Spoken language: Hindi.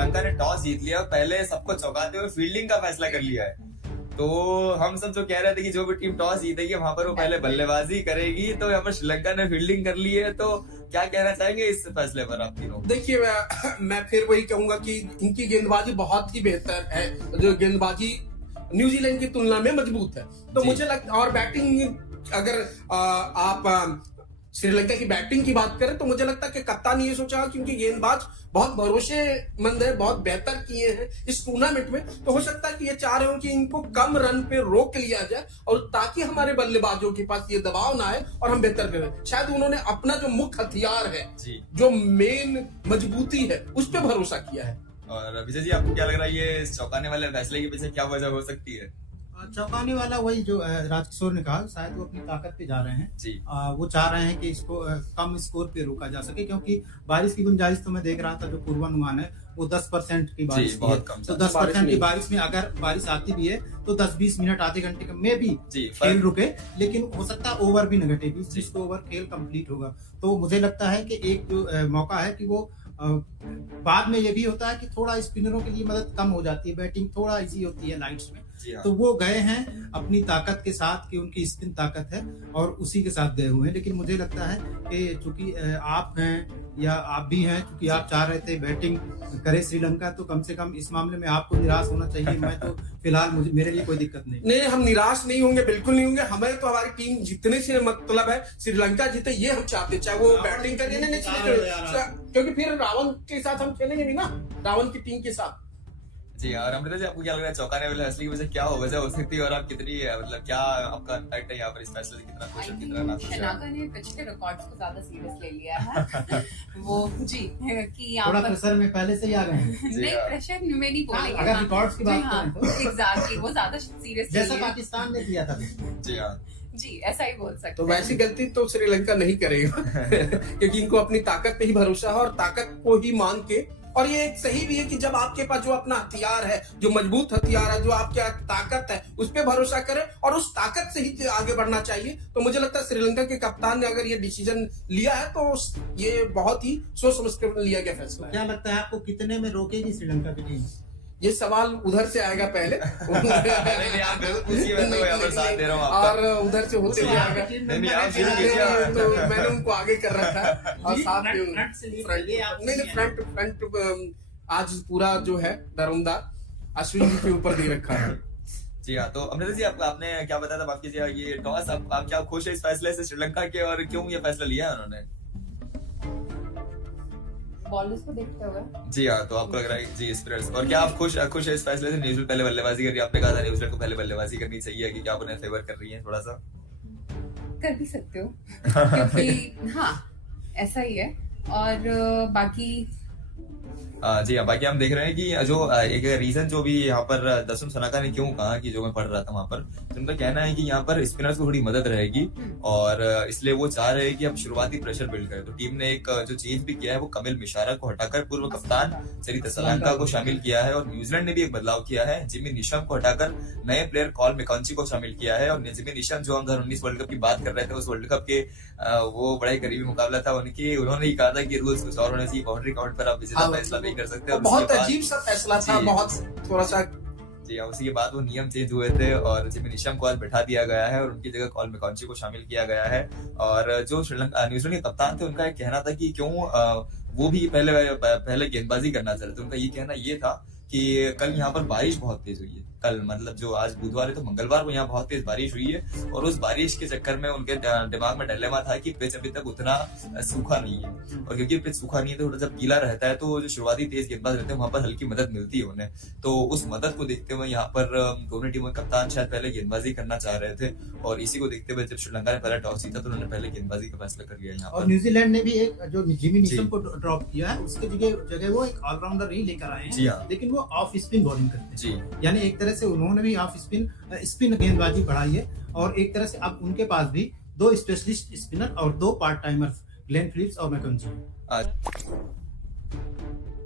श्रीलंका ने टॉस जीत लिया, पहले सबको चौंकाते हुए फील्डिंग का फैसला कर लिया है। तो हम सब जो कह रहे थे कि जो भी टीम टॉस जीतेगी वहां पर वो पहले बल्लेबाजी करेगी, तो यहाँ पर श्रीलंका ने फील्डिंग कर ली है। तो क्या कहना चाहेंगे इस फैसले पर आप तीनों? देखिए, मैं फिर वही कहूंगा कि इनकी गेंदबाजी बहुत ही बेहतर है, जो गेंदबाजी न्यूजीलैंड की तुलना में मजबूत है। तो मुझे लगता, और बैटिंग अगर आप श्रीलंका की बैटिंग की बात करें तो मुझे लगता है कि कप्तान ने ये सोचा, क्योंकि गेंदबाज बहुत भरोसेमंद है, बहुत बेहतर किए हैं इस टूर्नामेंट में, तो हो सकता है कि ये चाह रहे हो कि इनको कम रन पे रोक लिया जाए और ताकि हमारे बल्लेबाजों के पास ये दबाव ना आए और हम बेहतर करें। शायद उन्होंने अपना जो मुख्य हथियार है, जो मेन मजबूती है, उस पर भरोसा किया है। और विजय जी, आपको क्या लग रहा है ये चौंकाने वाले फैसले के पीछे क्या वजह हो सकती है? चौंकाने वाला वही जो राजकिशोर ने कहा, शायद वो अपनी ताकत पे जा रहे हैं जी। वो चाह रहे हैं कि इसको कम स्कोर पे रोका जा सके, क्योंकि बारिश की गुंजाइश तो मैं देख रहा था, जो पूर्वानुमान है वो 10% की बारिश की है। तो 10% की बारिश में अगर बारिश आती भी है तो 10-20 मिनट आधे घंटे में भी खेल रुके, लेकिन हो सकता है ओवर भी न घटे, 20 ओवर खेल कंप्लीट होगा। तो मुझे लगता है कि एक जो मौका है कि वो बाद में ये भी होता है कि थोड़ा स्पिनरों के लिए मदद कम हो जाती है, बैटिंग थोड़ा इजी होती है लाइट्स में। तो वो गए हैं अपनी ताकत के साथ, कि उनकी स्पिन ताकत है और उसी के साथ गए हुए हैं। लेकिन मुझे लगता है कि चूंकि आप हैं या आप भी हैं, क्योंकि आप चाह रहे थे बैटिंग करे श्रीलंका, तो कम से कम इस मामले में आपको निराश होना चाहिए। मैं तो फिलहाल मेरे लिए कोई दिक्कत नहीं, हम निराश नहीं होंगे, बिल्कुल नहीं होंगे। हमें तो हमारी टीम जीतने से मतलब है, श्रीलंका जीते ये हम चाहते, चाहे वो बैटिंग करिए नहीं, क्योंकि फिर रावण के साथ हम खेलेंगे नहीं ना, रावण की टीम के साथ। जी। और अमृता जी, आपको क्या लग रहा है चौंकाने वाले फैसले की वजह क्या वजह हो सकती है, और आप कितनी मतलब क्या आपका इम्पैक्ट है यहाँ पर इस फैसले से, कितना खुश है, कितना नाखुश है? शनाका ने पिछले रिकॉर्ड्स को ज्यादा सीरियस ले लिया है वो जी कि थोड़ा प्रेशर में पहले से ही आ गए हैं। नहीं, प्रेशर में नहीं बोलेंगे, अगर रिकॉर्ड्स की बात करें तो एग्जैक्टली वो ज्यादा सीरियस जैसा पाकिस्तान ने किया था। जी हाँ जी, ऐसा ही बोल सकते हैं। तो वैसी गलती तो श्रीलंका नहीं करेगा क्योंकि इनको अपनी ताकत पे ही भरोसा है और ताकत को ही मान के, और ये सही भी है कि जब आपके पास जो अपना हथियार है, जो मजबूत हथियार है, जो आपकी ताकत है, उस पर भरोसा करें और उस ताकत से ही आगे बढ़ना चाहिए। तो मुझे लगता है श्रीलंका के कप्तान ने अगर ये डिसीजन लिया है तो ये बहुत ही सोच समझ कर लिया गया फैसला है। क्या लगता है आपको कितने में रोकेगी श्रीलंका की टीम? ये सवाल उधर से आएगा पहले और उधर से होते हुए आएगा, तो मैंने उनको आगे कर रखा है और साथ में फ्रंट आज पूरा जो है दरमदार अश्विन के ऊपर दे रखा है। जी हाँ। तो अमृता जी, आपने क्या बताया था, माफ कीजिए, ये टॉस आप क्या खुश है इस फैसले से श्रीलंका के, और क्यों ये फैसला लिया है उन्होंने? बॉलर्स को देखते हुए। जी हाँ। तो आपको लग रहा है जी स्पिनर्स, और क्या आप खुश है इस फैसले से? न्यूजीलैंड पहले बल्लेबाजी कर रही है, आपने कहा था न्यूजीलैंड को पहले बल्लेबाजी करनी चाहिए, कि क्या आप उन्हें फेवर कर रही है? थोड़ा सा कर भी सकते हो क्योंकि हाँ ऐसा ही है। और बाकी जी हाँ, बाकी हम देख रहे हैं कि जो एक रीजन जो भी यहाँ पर दसम शनाका ने क्यों कहा, कि जो मैं पढ़ रहा था वहां पर, तो उनका कहना है कि यहाँ पर स्पिनर्स को थोड़ी मदद रहेगी, और इसलिए वो चाह रहे हैं कि अब शुरुआती प्रेशर बिल्ड करें। तो टीम ने एक जो चेंज भी किया है, वो कमिल मिशारा को हटाकर पूर्व कप्तान सरिता सलांका को शामिल किया है, और न्यूजीलैंड ने भी एक बदलाव किया है, जिमी निशम को हटाकर नए प्लेयर कॉल मैकेंजी को शामिल किया है। और जिमी निशम जो हम 2019 वर्ल्ड कप की बात कर रहे थे, उस वर्ल्ड कप के वो बड़ा ही करीबी मुकाबला था उन्होंने ही कहा था कि रूल्स कुछ और होने चाहिए, बाउंड्री काउंट पर आप विजेता फैसला नहीं कर सकते। बहुत अजीब सा फैसला था, बहुत थोड़ा सा। जी, उसी के बाद वो नियम चेंज हुए थे, और जिमी निशम को आज बैठा दिया गया है और उनकी जगह कॉल मैकेंजी को शामिल किया गया है। और जो श्रीलंका न्यूजीलैंड के कप्तान थे, उनका एक कहना था कि क्यों वो भी पहले गेंदबाजी करना चाह रहे थे। उनका ये कहना ये था कि कल यहाँ पर बारिश बहुत तेज हुई है, कल मतलब जो आज बुधवार है तो मंगलवार को यहाँ बहुत तेज बारिश हुई है, और उस बारिश के चक्कर में उनके दिमाग में डिलेमा था कि पिच अभी तक उतना सूखा नहीं है, और क्योंकि पिच सूखा नहीं है तो थोड़ा जब गीला रहता है तो जो शुरुआती तेज गेंदबाज रहते हैं वहां पर हल्की मदद मिलती है उन्हें। तो उस मदद को देखते हुए यहाँ पर दोनों टीमों के कप्तान शायद पहले गेंदबाजी करना चाह रहे थे, और इसी को देखते हुए जब श्रीलंका ने पहला टॉस जीता तो उन्होंने पहले गेंदबाजी का फैसला कर लिया यहाँ पर। और न्यूजीलैंड ने भी एक जो जिमी निशम को ड्रॉप किया है, उसके जगह वो एक ऑलराउंडर ही लेकर आए हैं, लेकिन वो ऑफ स्पिन बॉलिंग करते हैं। यानी एक तरह से उन्होंने भी स्पिन गेंदबाजी बढ़ाई है, और एक तरह से अब उनके पास भी 2 स्पेशलिस्ट स्पिनर और 2 पार्ट टाइमर्स, ग्लेन फिलिप्स और मैकेंजी।